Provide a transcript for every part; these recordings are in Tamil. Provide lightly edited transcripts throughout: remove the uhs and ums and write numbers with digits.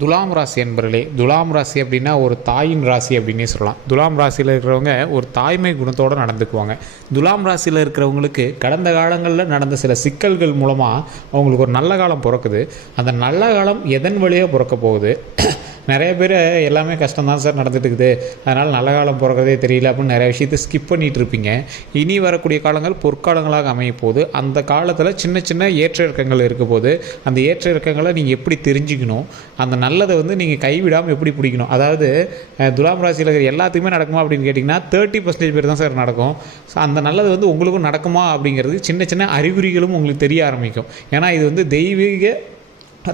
துலாம் ராசி என்பர்களே, துலாம் ராசி அப்படின்னா ஒரு தாயின் ராசி அப்படின்னே சொல்லலாம். துலாம் ராசியில் இருக்கிறவங்க ஒரு தாய்மை குணத்தோடு நடந்துக்குவாங்க. துலாம் ராசியில் இருக்கிறவங்களுக்கு கடந்த காலங்களில் நடந்த சில சிக்கல்கள் மூலமாக அவங்களுக்கு ஒரு நல்ல காலம் பிறக்குது. அந்த நல்ல காலம் எதன் வழியாக பிறக்க போகுது? நிறைய பேர் எல்லாமே கஷ்டம்தான் சார் நடந்துட்டு இருக்குது, அதனால் நல்ல காலம் பிறக்கிறதே தெரியல அப்படின்னு நிறைய விஷயத்தை ஸ்கிப் பண்ணிகிட்டு இருப்பீங்க. இனி வரக்கூடிய காலங்கள் பொற்காலங்களாக அமைய போது, அந்த காலத்தில் சின்ன சின்ன ஏற்ற இறக்கங்கள் இருக்க போது, அந்த ஏற்ற இறக்கங்களை நீங்கள் எப்படி தெரிஞ்சுக்கணும், அந்த நல்லதை நீங்கள் கைவிடாமல் எப்படி பிடிக்கணும். அதாவது துலாம் ராசியில் இருக்கிற எல்லாத்துக்குமே நடக்குமா அப்படின்னு கேட்டிங்கன்னா 30% பேர் தான் சார் நடக்கும். ஸோ அந்த நல்லது உங்களுக்கும் நடக்குமா அப்படிங்கிறது சின்ன சின்ன அறிகுறிகளும் உங்களுக்கு தெரிய ஆரம்பிக்கும். ஏன்னா இது தெய்வீக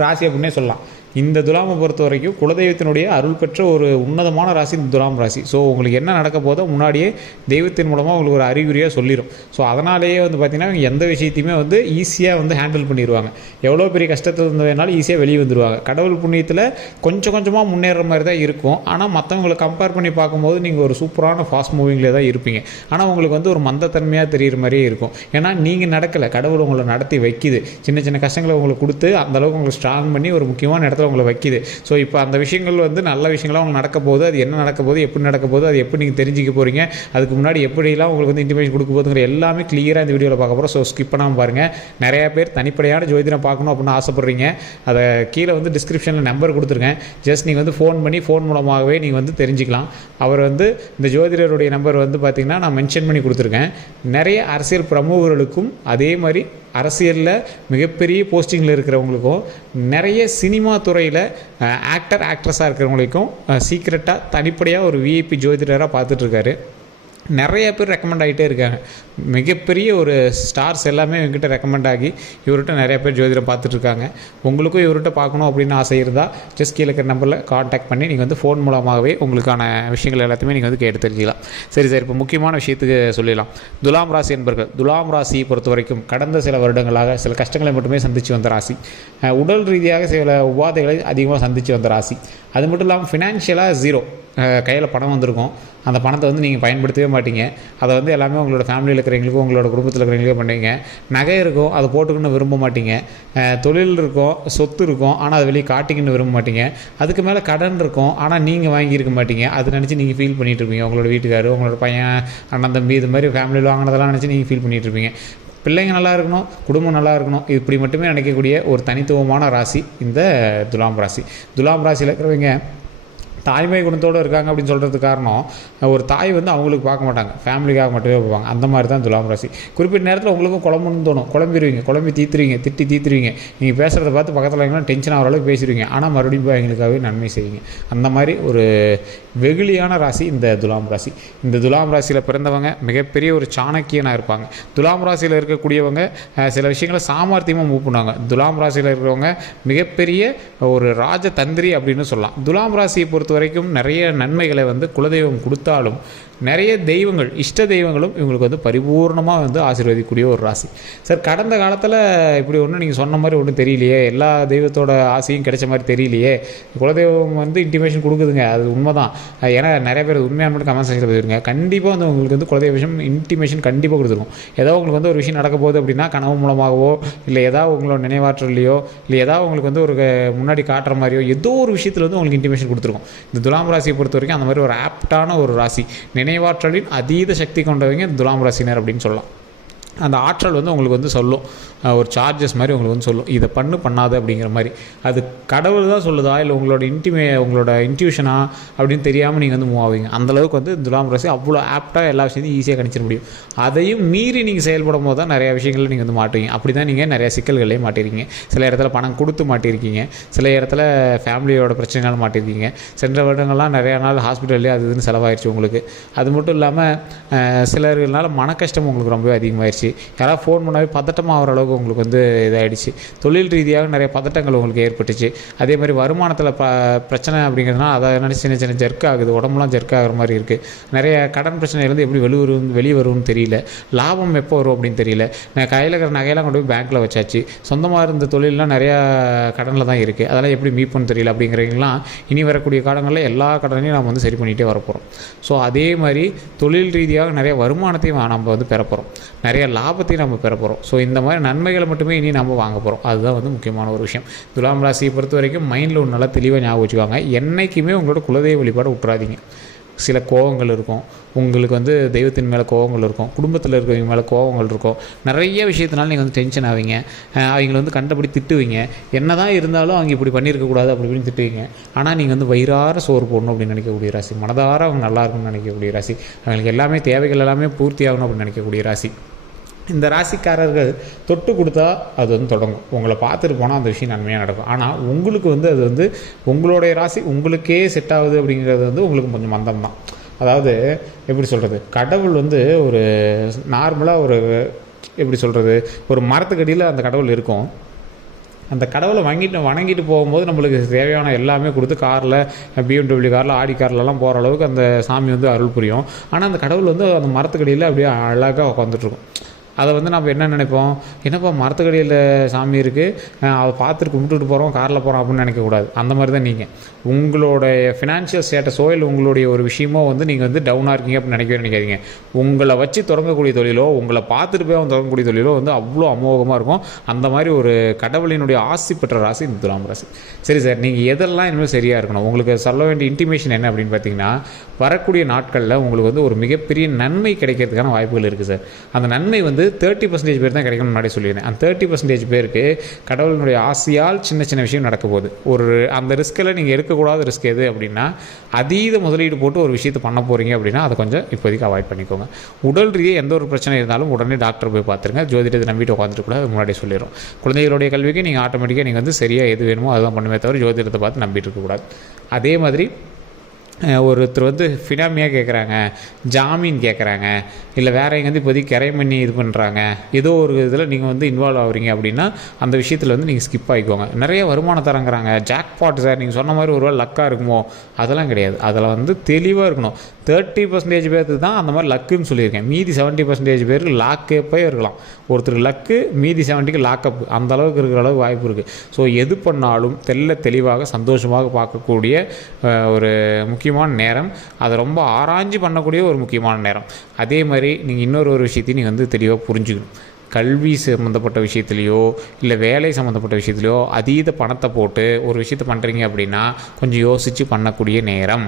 ராசி அப்படின்னே சொல்லலாம். இந்த துலாமை பொறுத்த வரைக்கும் குலதெய்வத்தினுடைய அருள் பெற்ற ஒரு உன்னதமான ராசி இந்த துலாம் ராசி. ஸோ உங்களுக்கு என்ன நடக்க போதோ முன்னாடியே தெய்வத்தின் மூலமாக உங்களுக்கு ஒரு அறிகுறியாக சொல்லிடும். ஸோ அதனாலேயே பார்த்திங்கன்னா எந்த விஷயத்தையுமே ஈஸியாக ஹேண்டில் பண்ணிடுவாங்க. எவ்வளோ பெரிய கஷ்டத்தில் இருந்து வேணாலும் ஈஸியாக வெளியே வந்துடுவாங்க. கடவுள் புண்ணியத்தில் கொஞ்சம் கொஞ்சமாக முன்னேற மாதிரி தான் இருக்கும். ஆனால் மற்றவங்களை கம்பேர் பண்ணி பார்க்கும்போது நீங்கள் ஒரு சூப்பரான ஃபாஸ்ட் மூவிங்கில் தான் இருப்பீங்க. ஆனால் உங்களுக்கு ஒரு மந்தத்தன்மையாக தெரிகிற மாதிரியே இருக்கும். ஏன்னா நீங்கள் நடக்கலை, கடவுள் உங்களை நடத்தி வைக்கிது. சின்ன சின்ன கஷ்டங்களை உங்களுக்கு கொடுத்து அந்தளவுக்கு உங்களுக்கு ஸ்ட்ராங் பண்ணி ஒரு முக்கியமான இடத்துல உங்களை வைக்கிது. ஸோ இப்போ அந்த விஷயங்கள் நல்ல விஷயங்களாக உங்களுக்கு நடக்க போகுது. அது என்ன நடக்க போகுது, எப்படி நடக்க போகுது, அது எப்படி நீங்கள் தெரிஞ்சிக்க போகிறீங்க, அதுக்கு முன்னாடி எப்படிலாம் உங்களுக்கு இன்டிமேஷன் கொடுக்க போகுதுங்கிற எல்லாமே கிளியராக இந்த வீடியோவில் பார்க்க போகிறோம். ஸோ ஸ்கிப் பண்ணாமல் பாருங்கள். நிறையா பேர் தனிப்படையான ஜோதிடம் பார்க்கணும் அப்படின்னு ஆசைப்பட்றீங்க. அதை கீழே டிஸ்கிரிப்ஷனில் நம்பர் கொடுத்துருக்கேன். ஜஸ்ட் நீங்கள் ஃபோன் பண்ணி ஃபோன் மூலமாகவே நீங்கள் தெரிஞ்சுக்கலாம். அவர் இந்த ஜோதிடருடைய நம்பர் பார்த்திங்கன்னா நான் மென்ஷன் பண்ணி கொடுத்துருக்கேன். நிறைய அரசியல் பிரமுகர்களுக்கும் அதே மாதிரி அரசியலில் மிகப்பெரிய போஸ்டிங்கில் இருக்கிறவங்களுக்கும் நிறைய சினிமா துறையில் ஆக்ட்ரஸாக இருக்கிறவங்களுக்கும் சீக்ரெட்டாக தனிப்படையாக ஒரு விஐபி ஜோதிடராக பார்த்துட்ருக்காரு. நிறைய பேர் ரெக்கமெண்ட் ஆகிட்டே இருக்காங்க. மிகப்பெரிய ஒரு ஸ்டார்ஸ் எல்லாமே இவங்ககிட்ட ரெக்கமெண்ட் ஆகி இவர்கிட்ட நிறைய பேர் ஜோதிடம் பார்த்துட்ருக்காங்க. உங்களுக்கும் இவர்கிட்ட பார்க்கணும் அப்படின்னு ஆசை இருந்தால் ஜஸ்ட் கீழே இருக்கிற நம்பரில் காண்டாக்ட் பண்ணி நீங்கள் ஃபோன் மூலமாகவே உங்களுக்கான விஷயங்கள் எல்லாத்தையுமே நீங்கள் கேட்டு தெரிஞ்சிக்கலாம். சரி சார், இப்போ முக்கியமான விஷயத்துக்கு சொல்லிடலாம். துலாம் ராசி என்பர்கள், துலாம் ராசியை பொறுத்த வரைக்கும் கடந்த சில வருடங்களாக சில கஷ்டங்களை மட்டுமே சந்தித்து வந்த ராசி. உடல் ரீதியாக சில உபாதைகளை அதிகமாக சந்தித்து வந்த ராசி. அது மட்டும் இல்லாமல் ஃபினான்ஷியலாக ஜீரோ, கையில் பணம் வந்திருக்கும். அந்த பணத்தை நீங்கள் பயன்படுத்தவே மாட்டீங்க. அதை எல்லாமே உங்களோட ஃபேமிலியில் இருக்கிறவங்களுக்கும் உங்களோட குடும்பத்தில் இருக்கிறவங்களுக்கும் பண்ணுவீங்க. நகை இருக்கும், அதை போட்டுக்கணும்னு விரும்ப மாட்டீங்க. தொழில் இருக்கும், சொத்து இருக்கும், ஆனால் அதை வெளியே காட்டிக்கணும்னு விரும்ப மாட்டீங்க. அதுக்கு மேலே கடன் இருக்கும், ஆனால் நீங்கள் வாங்கியிருக்க மாட்டீங்க. அதை நினச்சி நீங்கள் ஃபீல் பண்ணிகிட்டு இருப்பீங்க. உங்களோட வீட்டுக்காரர், உங்களோட பையன், அண்ணன், தம்பி, இது மாதிரி ஃபேமிலியில் வாங்கினதெல்லாம் நினச்சி நீங்கள் ஃபீல் பண்ணிகிட்டு இருப்பீங்க. பிள்ளைங்க நல்லா இருக்கணும், குடும்பம் நல்லா இருக்கணும், இப்படி மட்டுமே நினைக்கக்கூடிய ஒரு தனித்துவமான ராசி இந்த துலாம் ராசி. துலாம் ராசியில் இருக்கிறவங்க தாய்மை குணத்தோடு இருக்காங்க அப்படின்னு சொல்கிறதுக்கு காரணம், ஒரு தாய் அவங்களுக்கு பார்க்க மாட்டாங்க, ஃபேமிலிக்காக மட்டுமே பார்ப்பாங்க. அந்த மாதிரி தான் துலாம் ராசி. குறிப்பிட்ட நேரத்தில் உங்களுக்கும் குழம்புன்னு தோணும், குழம்பி தீத்துருவீங்க, திட்டி தீத்துருவீங்க. நீங்கள் பேசுகிறத பார்த்து பக்கத்தில் எங்கன்னா டென்ஷன் ஆகிற அளவுக்கு பேசிடுவீங்க. ஆனால் மறுபடியும் போய் எங்களுக்காகவே நன்மை செய்வீங்க. அந்த மாதிரி ஒரு வெகுளியான ராசி இந்த துலாம் ராசி. இந்த துலாம் ராசியில் பிறந்தவங்க மிகப்பெரிய ஒரு சாணக்கியனாக இருப்பாங்க. துலாம் ராசியில் இருக்கக்கூடியவங்க சில விஷயங்களை சாமர்த்தியமாக மூவ் பண்ணுவாங்க. துலாம் ராசியில் இருக்கிறவங்க மிகப்பெரிய ஒரு ராஜதந்திரி அப்படின்னு சொல்லலாம். துலாம் ராசியை பொறுத்த வரைக்கும் நிறைய நன்மைகளை குலதெய்வம் கொடுத்தாலும் நிறைய தெய்வங்கள், இஷ்ட தெய்வங்களும் இவங்களுக்கு பரிபூர்ணமாக ஆசீர்வதிக்கக்கூடிய ஒரு ராசி. சார், கடந்த காலத்தில் இப்படி ஒன்றும் நீங்கள் சொன்ன மாதிரி ஒன்றும் தெரியலையே, எல்லா தெய்வத்தோட ஆசையும் கிடைச்ச மாதிரி தெரியலையே, குலதெய்வம் இன்டிமேஷன் கொடுக்குதுங்க, அது உண்மை தான். ஏன்னா நிறைய பேர் உண்மையான மட்டும் கமெண்ட் செக்ஷனில் போயிருங்க. கண்டிப்பாக உங்களுக்கு குலதெய்வ விஷயம் இன்டிமேஷன் கண்டிப்பாக கொடுத்துருக்கும். ஏதோ உங்களுக்கு ஒரு விஷயம் நடக்க போகுது அப்படின்னா கனவு மூலமாகவோ, இல்லை ஏதாவது உங்களோட நினைவாற்றலையோ, இல்லை ஏதாவது உங்களுக்கு ஒரு முன்னாடி காட்டுற மாதிரியோ ஏதோ ஒரு விஷயத்தில் உங்களுக்கு இன்டிமேஷன் கொடுத்துருக்கும். இந்த துலாம் ராசியை பொறுத்த வரைக்கும் அந்த மாதிரி ஒரு ஆப்டான ஒரு ராசி. நினைவாற்றலின் அதீத சக்தி கொண்டவங்க துலாம் ராசினர் அப்படின்னு சொல்லலாம். அந்த ஆற்றல் உங்களுக்கு சொல்லும், ஒரு சார்ஜஸ் மாதிரி உங்களுக்கு சொல்லும், இதை பண்ணாது அப்படிங்கிற மாதிரி. அது கடவுள் தான் சொல்லுதா, இல்லை உங்களோட இன்ட்யூஷனா அப்படின்னு தெரியாமல் நீங்கள் மூவ் ஆவீங்க. அந்தளவுக்கு துலாம் ராசி அவ்வளோ ஆப்டாக எல்லா விஷயத்தையும் ஈஸியாக கணிச்சிட முடியும். அதையும் மீறி நீங்கள் செயல்படும் போது தான் நிறையா விஷயங்களில் நீங்கள் மாட்டுவீங்க. அப்படி தான் நீங்கள் நிறையா சிக்கல்களையும் மாட்டிருக்கீங்க. சில இடத்துல பணம் கொடுத்து மாட்டிருக்கீங்க, சில இடத்துல ஃபேமிலியோட பிரச்சனைனாலும் மாட்டிருக்கீங்க. சென்ற வருடங்கள்லாம் நிறையா நாள் ஹாஸ்பிட்டல்லே அது இதுன்னு செலவாயிடுச்சு உங்களுக்கு. அது மட்டும் இல்லாமல் சிலர்னால மன கஷ்டம் உங்களுக்கு ரொம்பவே அதிகமாகிடுச்சு. யாராவது ஃபோன் பண்ணாவே பதட்டமாக ஆகிற அளவுக்கு உங்களுக்கு இதாகிடுச்சு. தொழில் ரீதியாக நிறைய பதட்டங்கள் உங்களுக்கு ஏற்பட்டுச்சு. அதே மாதிரி வருமானத்தில் பிரச்சனை அப்படிங்கிறதுனால அதை நினச்சி சின்ன சின்ன ஜெர்க் ஆகுது, உடம்புலாம் ஜெர்க் ஆகிற மாதிரி இருக்குது. நிறைய கடன் பிரச்சனையிலேருந்து எப்படி வெளியே வரும்னு தெரியல, லாபம் எப்போ வரும் அப்படின்னு தெரியல. நான் கையில் இருக்கிற நகையெல்லாம் கொண்டு போய் பேங்க்கில் வச்சாச்சு, சொந்தமாக இருந்த தொழிலெலாம் நிறையா கடனில் தான் இருக்குது, அதெல்லாம் எப்படி மீட் பண்ண தெரியல. அப்படிங்கிறவங்களாம் இனி வரக்கூடிய காலங்களில் எல்லா கடனையும் நம்ம சரி பண்ணிகிட்டே வரப்போகிறோம். ஸோ அதே மாதிரி தொழில் ரீதியாக நிறைய வருமானத்தையும் நம்ம பெற போகிறோம். நிறைய லாபத்தையும் நம்ம பெற போகிறோம். ஸோ இந்த மாதிரி நன்மைகளை மட்டுமே இனி நம்ம வாங்க போகிறோம். அதுதான் வந்து முக்கியமான ஒரு விஷயம். துலாம் ராசியை பொறுத்த வரைக்கும் மைண்டில் ஒரு நல்லா தெளிவாக ஞாபகம் வச்சுக்கோங்க. என்றைக்குமே உங்களோட குலதெய்வ வழிபாடு விட்டுறாதீங்க. சில கோவங்கள் இருக்கும், உங்களுக்கு வந்து தெய்வத்தின் மேலே கோவங்கள் இருக்கும், குடும்பத்தில் இருக்கிறவங்க மேலே கோவங்கள் இருக்கும், நிறைய விஷயத்தினால நீங்கள் வந்து டென்ஷன் ஆவீங்க, அவங்கள வந்து கண்டபடி திட்டுவீங்க. என்ன தான் இருந்தாலும் அவங்க இப்படி பண்ணியிருக்கக்கூடாது அப்படி இப்படின்னு திட்டுவீங்க. ஆனால் நீங்கள் வந்து வயிறார சோறு போடணும் அப்படின்னு நினைக்கக்கூடிய ராசி, மனதார அவங்க நல்லா இருக்கணும்னு நினைக்கக்கூடிய ராசி, அவங்களுக்கு எல்லாமே தேவைகள் எல்லாமே பூர்த்தி ஆகணும் அப்படின்னு நினைக்கக்கூடிய ராசி. இந்த ராசிக்காரர்கள் தொட்டு கொடுத்தா அது வந்து தொடங்கும். உங்களை பார்த்துட்டு போனால் அந்த விஷயம் நன்மையாக நடக்கும். ஆனால் உங்களுக்கு வந்து அது வந்து உங்களுடைய ராசி உங்களுக்கே செட் ஆகுது அப்படிங்கிறது வந்து உங்களுக்கு கொஞ்சம் மந்தம் தான். அதாவது எப்படி சொல்கிறது, கடவுள் வந்து ஒரு நார்மலாக ஒரு எப்படி சொல்கிறது, ஒரு மரத்துக்கடியில் அந்த கடவுள் இருக்கும். அந்த கடவுளை வணங்கிட்டு போகும்போது நம்மளுக்கு தேவையான எல்லாமே கொடுத்து காரில் BMW காரில் ஆடி கார்லலாம் போகிற அளவுக்கு அந்த சாமி வந்து அருள் புரியும். ஆனால் அந்த கடவுள் வந்து அந்த மரத்துக்கடியில் அப்படியே அழகாக உட்காந்துட்ருக்கும். அதை வந்து நம்ம என்ன நினைப்போம், என்னப்பா மரத்துக்கடியில் சாமி இருக்குது, அதை பார்த்துட்டு கும்பிட்டுட்டு போகிறோம், காரில் போகிறோம் அப்படின்னு நினைக்கக்கூடாது. அந்த மாதிரி தான் நீங்கள் உங்களுடைய ஃபினான்ஷியல் ஸ்டேட்டஸோ இல்லை உங்களுடைய ஒரு விஷயமோ வந்து நீங்கள் வந்து டவுனாக இருக்கீங்க அப்படின்னு நினைக்காதீங்க. உங்களை வச்சு தொடங்கக்கூடிய தொழிலோ உங்களை பார்த்துட்டு போய் அவன் தொடங்கக்கூடிய தொழிலோ வந்து அவ்வளோ அமோகமாக இருக்கும். அந்த மாதிரி ஒரு கடவுளினுடைய ஆசி பெற்ற ராசி இந்த துலாம் ராசி. சரி சார், நீங்கள் எதெல்லாம் இனிமேல் சரியாக இருக்கணும், உங்களுக்கு சொல்ல வேண்டிய இன்டிமேஷன் என்ன அப்படின்னு பார்த்தீங்கன்னா, வரக்கூடிய நாட்களில் உங்களுக்கு வந்து ஒரு மிகப்பெரிய நன்மை கிடைக்கிறதுக்கான வாய்ப்புகள் இருக்குது சார். அந்த நன்மை வந்து 30% பேர் தான் கிடைக்கணும்னு முன்னாடி சொல்லியிருந்தேன். அந்த 30% பேருக்கு கடவுளினுடைய ஆசையால் சின்ன சின்ன விஷயம் நடக்க போகுது. ஒரு அந்த ரிஸ்கில் நீங்கள் எடுக்கக்கூடாத ரிஸ்க் எது அப்படின்னா, அதீத முதலீடு போட்டு ஒரு விஷயத்தை பண்ண போகிறீங்க அப்படின்னா அதை கொஞ்சம் இப்போதைக்கு அவாய்ட் பண்ணிக்கோங்க. உடல் ரீதியாக எந்த ஒரு பிரச்சனை இருந்தாலும் உடனே டாக்டர் போய் பார்த்துருங்க. ஜோதிடத்தை நம்பிட்டு உட்காந்துட்டு கூட அது முன்னாடி சொல்லிடும். குழந்தைகளுடைய கல்விக்கு நீங்கள் ஆட்டோமேட்டிக்காக நீங்கள் வந்து சரியாக எது வேணுமோ அதுதான் பண்ணுமே தவிர ஜோதிடத்தை பார்த்து நம்பிட்டு இருக்கக்கூடாது. அதே மாதிரி ஒருத்தர் வந்து ஃபினாமியாக கேட்குறாங்க, ஜாமீன் கேட்குறாங்க, இல்லை வேறு எங்கேருந்து இப்போதைக்கு கிரை பண்ணி இது பண்ணுறாங்க, ஏதோ ஒரு இதில் நீங்கள் வந்து இன்வால்வ் ஆகுறீங்க அப்படின்னா அந்த விஷயத்தில் வந்து நீங்கள் ஸ்கிப் ஆகிக்கோங்க. நிறைய வருமானம் தரங்கிறாங்க, ஜாக்பாட் சார் நீங்கள் சொன்ன மாதிரி ஒரு வேளை லக்காக இருக்குமோ, அதெல்லாம் கிடையாது. அதில் வந்து தெளிவாக இருக்கணும். 30% பேருக்கு தான் அந்த மாதிரி லக்குன்னு சொல்லியிருக்கேன். மீதி 70% பேருக்கு லாக்கப்பே இருக்கலாம். ஒருத்தருக்கு லக்கு, மீதி 70க்கு லாக்கப், அந்த அளவுக்கு இருக்கிற அளவுக்கு வாய்ப்பு இருக்குது. ஸோ எது பண்ணாலும் தெளிவாக சந்தோஷமாக பார்க்கக்கூடிய ஒரு முக்கியமான நேரம். அதை ரொம்ப ஆராய்ச்சி பண்ணக்கூடிய ஒரு முக்கியமான நேரம். அதே மாதிரி நீங்கள் இன்னொரு விஷயத்தையும் நீங்கள் வந்து தெளிவாக புரிஞ்சுக்கணும். கல்வி சம்மந்தப்பட்ட விஷயத்துலையோ இல்லை வேலை சம்மந்தப்பட்ட விஷயத்துலையோ அதீத பணத்தை போட்டு ஒரு விஷயத்தை பண்ணுறீங்க அப்படின்னா கொஞ்சம் யோசித்து பண்ணக்கூடிய நேரம்.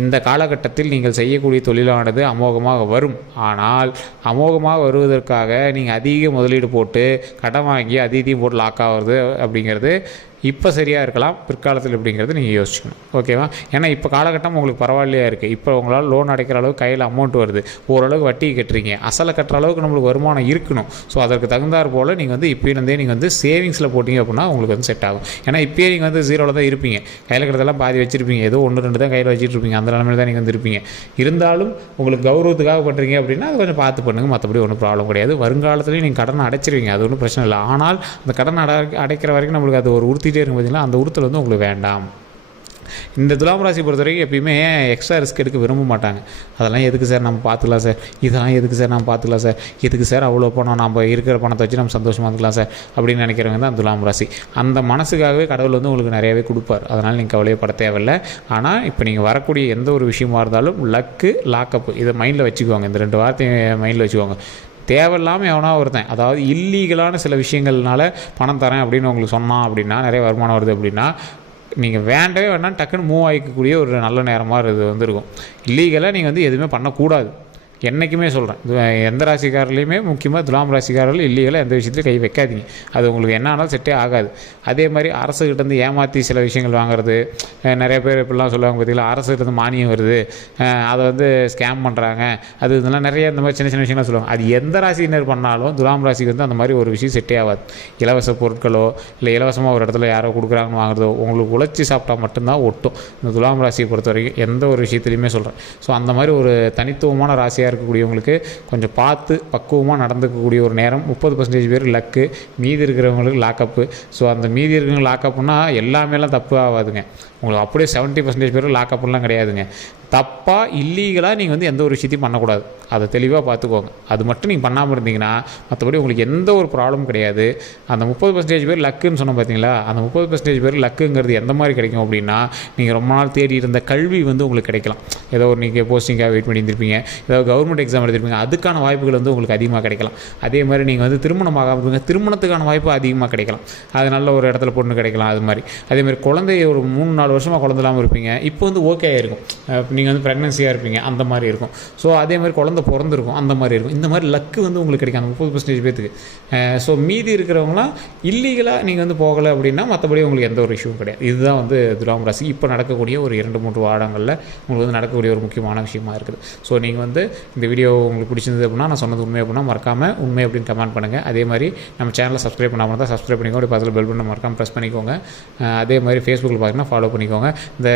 இந்த காலகட்டத்தில் நீங்கள் செய்யக்கூடிய தொழிலானது அமோகமாக வரும். ஆனால் அமோகமாக வருவதற்காக நீங்கள் அதிக முதலீடு போட்டு கடன் வாங்கி அதிகம் போட்டு லாக் ஆகிறது அப்படிங்கிறது இப்போ சரியாக இருக்கலாம், பிற்காலத்தில் எப்படிங்கிறது நீங்கள் யோசிக்கணும். ஓகேவா? ஏன்னா இப்போ காலகட்டம் உங்களுக்கு பரவாயில்லையாக இருக்குது. இப்போ உங்களால் லோன் அடைக்கிற அளவுக்கு கையில் அமௌண்ட் வருது, ஓரளவுக்கு வட்டி கட்டுறீங்க, அசலை கட்டுற அளவுக்கு நம்மளுக்கு வருமானம் இருக்கணும். ஸோ அதற்கு தகுந்தாற் போல் நீங்கள் வந்து இப்போயிருந்தே நீங்கள் வந்து சேவிங்ஸில் போட்டிங்க அப்படின்னா உங்களுக்கு வந்து செட் ஆகும். ஏன்னா இப்போயே நீங்கள் வந்து ஜீரோவில் தான் இருப்பீங்க, கையில் கிட்டதெல்லாம் பாதி வச்சுருப்பீங்க, ஏதோ 1-2 தான் கையில் வச்சுட்டு இருப்பீங்க, அந்த நிலைமையில் தான் நீங்கள் வந்து இருப்பீங்க. இருந்தாலும் உங்களுக்கு கௌரவத்துக்காக பண்ணுறீங்க அப்படின்னா அது கொஞ்சம் பார்த்து பண்ணுங்கள், மற்றபடி ஒன்றும் ப்ராப்ளம் கிடையாது. வருங்காலத்துலேயும் நீங்கள் கடனை அடைச்சிருவீங்க, அது ஒன்றும் பிரச்சனை இல்லை. ஆனால் அந்த கடன் அடைக்கிற வரைக்கும் நம்மளுக்கு அது ஒரு உறுத்திட்டே இருக்கும். பார்த்தீங்களா, அந்த உறுத்தல் வந்து உங்களுக்கு வேண்டாம். இந்த துலாம் ராசி பொறுத்த வரைக்கும் எப்பயுமே எக்ஸ்ட்ரா ரிஸ்க் எடுக்க விரும்ப மாட்டாங்க. அதெல்லாம் எதுக்கு சார் நம்ம பார்த்துக்கலாம் சார், இதெல்லாம் எதுக்கு சார் நம்ம பார்த்துக்கலாம் சார், எதுக்கு சார் அவ்வளோ பணம், நம்ம இருக்கிற பணத்தை வச்சு நம்ம சந்தோஷமாக இருக்கலாம் சார் அப்படின்னு நினைக்கிறவங்க தான் துலாம் ராசி. அந்த மனசுக்காகவே கடவுள் வந்து உங்களுக்கு நிறையாவே கொடுப்பார். அதனால் நீங்கள் கவலையப்பட தேவையில்லை. ஆனால் இப்போ நீங்கள் வரக்கூடிய எந்த ஒரு விஷயமா இருந்தாலும் லக்கு, லாக்கப்பு, இதை மைண்டில் வச்சுக்குவாங்க. இந்த 2 வார்த்தையை மைண்டில் வச்சுக்கோங்க. தேவையில்லாமல் எவனா ஒருத்தன், அதாவது இல்லீகலான சில விஷயங்கள்னால பணம் தரேன் அப்படின்னு உங்களுக்கு சொன்னான் அப்படின்னா, நிறைய வருமானம் வருது அப்படின்னா, நீங்கள் வேண்டவே வேண்டாம் டக்குன்னு மூவ் ஆகிக்கக்கூடிய ஒரு நல்ல நேரமாக இது வந்துருக்கும். இல்லீகலாக நீங்கள் வந்து எதுவுமே பண்ணக்கூடாது. என்றைக்குமே சொல்கிறேன், எந்த ராசிக்காரர்லையுமே முக்கியமாக துலாம் ராசிக்காரர்கள் இல்லீகலாக எந்த விஷயத்துலையும் கை வைக்காதீங்க. அது உங்களுக்கு என்ன ஆனாலும் செட்டே ஆகாது. அதே மாதிரி அரசுகிட்டேருந்து ஏமாற்றி சில விஷயங்கள் வாங்குறது, நிறைய பேர் இப்படிலாம் சொல்லுவாங்க பார்த்தீங்களா, அரசுகிட்டேருந்து மானியம் வருது, அதை வந்து ஸ்கேம் பண்ணுறாங்க, அது இதெல்லாம் நிறைய இந்த மாதிரி சின்ன சின்ன விஷயங்கள்லாம் சொல்லுவாங்க. அது எந்த ராசியினர் பண்ணாலும் துலாம் ராசிக்கு வந்து அந்த மாதிரி ஒரு விஷயம் செட்டே ஆகாது. இலவச பொருட்களோ இல்லை இலவசமாக ஒரு இடத்துல யாரோ கொடுக்குறாங்கன்னு வாங்குறதோ உங்களுக்கு உழைச்சி சாப்பிட்டா மட்டும்தான் ஒட்டும். இந்த துலாம் ராசியை பொறுத்த வரைக்கும் எந்த ஒரு விஷயத்துலையுமே சொல்கிறேன். ஸோ அந்த மாதிரி ஒரு தனித்துவமான ராசியாக இருக்கக்கூடியவங்களுக்கு கொஞ்சம் பார்த்து பக்குவமாக நடந்துக்கக்கூடிய ஒரு நேரம். 30% பேர் லக்கு, மீதி இருக்கிறவங்களுக்கு லாக்கப்பு. ஸோ அந்த மீதி இருக்கிறவங்க லாக்கப்புனா எல்லாமேலாம் தப்பு ஆகாதுங்க. உங்களுக்கு அப்படியே 70% பேர் லாக்கப்புலாம் கிடையாதுங்க. தப்பாக இல்லீகலாக நீங்கள் வந்து எந்த ஒரு விஷயத்தையும் பண்ணக்கூடாது. அதை தெளிவாக பார்த்துக்கோங்க. அது மட்டும் நீங்கள் பண்ணாமல் இருந்தீங்கன்னா மற்றபடி உங்களுக்கு எந்த ஒரு ப்ராப்ளமும் கிடையாது. அந்த 30% பேர் லக்குன்னு சொன்னோம் பார்த்தீங்களா, அந்த 30% பேர் லக்குங்கிறது எந்த மாதிரி கிடைக்கும் அப்படின்னா, நீங்கள் ரொம்ப நாள் தேடி இருந்த கல்வி வந்து உங்களுக்கு கிடைக்கலாம். ஏதோ ஒரு நீங்கள் போஸ்டிங்காக வெயிட் பண்ணி இருந்திருப்பீங்க, ஏதோ கவர்மெண்ட் எக்ஸாம் எழுதிருப்பீங்க, அதுக்கான வாய்ப்புகள் வந்து உங்களுக்கு அதிகமாக கிடைக்கலாம். அதே மாதிரி நீங்கள் வந்து திருமணமாகாமல் இருப்பீங்க, திருமணத்துக்கான வாய்ப்பு அதிகமாக கிடைக்கலாம். அது நல்ல ஒரு இடத்துல பொண்ணு கிடைக்கலாம். அது மாதிரி அதேமாதிரி குழந்தை ஒரு 3-4 வருஷமாக குழந்தை இல்லாமல் இருப்பீங்க, இப்போ வந்து ஓகே ஆகிருக்கும். நீங்கள் வந்து ப்ரெக்னன்சியாக இருப்பீங்க, அந்த மாதிரி இருக்கும். ஸோ அதே மாதிரி குழந்தை பிறந்திருக்கும், அந்த மாதிரி இருக்கும். இந்த மாதிரி லக்கு வந்து உங்களுக்கு கிடைக்கும் அந்த 30% பேத்துக்கு. ஸோ மீதி இருக்கிறவங்களாம் இல்லீகலாக நீங்கள் வந்து போகலை அப்படின்னா மற்றபடி உங்களுக்கு எந்த ஒரு இஷ்யூவும் கிடையாது. இதுதான் வந்து துலாம் ராசி இப்போ நடக்கக்கூடிய ஒரு 2-3 வாரங்களில் உங்களுக்கு வந்து நடக்கக்கூடிய ஒரு முக்கியமான விஷயமா இருக்குது. ஸோ நீங்கள் வந்து இந்த வீடியோ உங்களுக்கு பிடிச்சிருந்தது அப்படின்னா, நான் சொன்னது உண்மை அப்படின்னா மறக்காமல் உண்மை அப்படின்னு கமெண்ட் பண்ணுங்கள். அதே மாதிரி நம்ம சேனலை சப்ஸ்கிரைப் பண்ணாமல் தான் சப்ஸ்கிரைப் பண்ணிக்கோங்க. பக்கத்தில் பெல் பட்டன் மறக்காமல் ப்ரெஸ் பண்ணிக்கோங்க. அதே மாதிரி ஃபேஸ்புக்கில் பார்த்தீங்கன்னா ஃபாலோ பண்ணிக்கோங்க. இந்த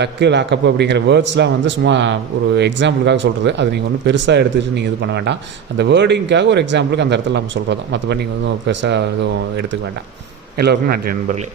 லக்கு லாக்கப்பு அப்படிங்கிற வேர்ட்ஸ்லாம் வந்து சும்மா ஒரு எக்ஸாம்பிளுக்காக சொல்கிறது. அது நீங்கள் ஒன்றும் பெருசாக எடுத்துகிட்டு நீங்கள் இது பண்ண வேண்டாம். அந்த வேர்டிங்காக ஒரு எக்ஸாம்பிளுக்கு அந்த இடத்துல நம்ம சொல்கிறோம். மற்றபடி நீங்கள் வந்து பெருசாக எதுவும் எடுத்துக்க வேண்டாம். எல்லோருக்கும் நன்றி நண்பர்களே.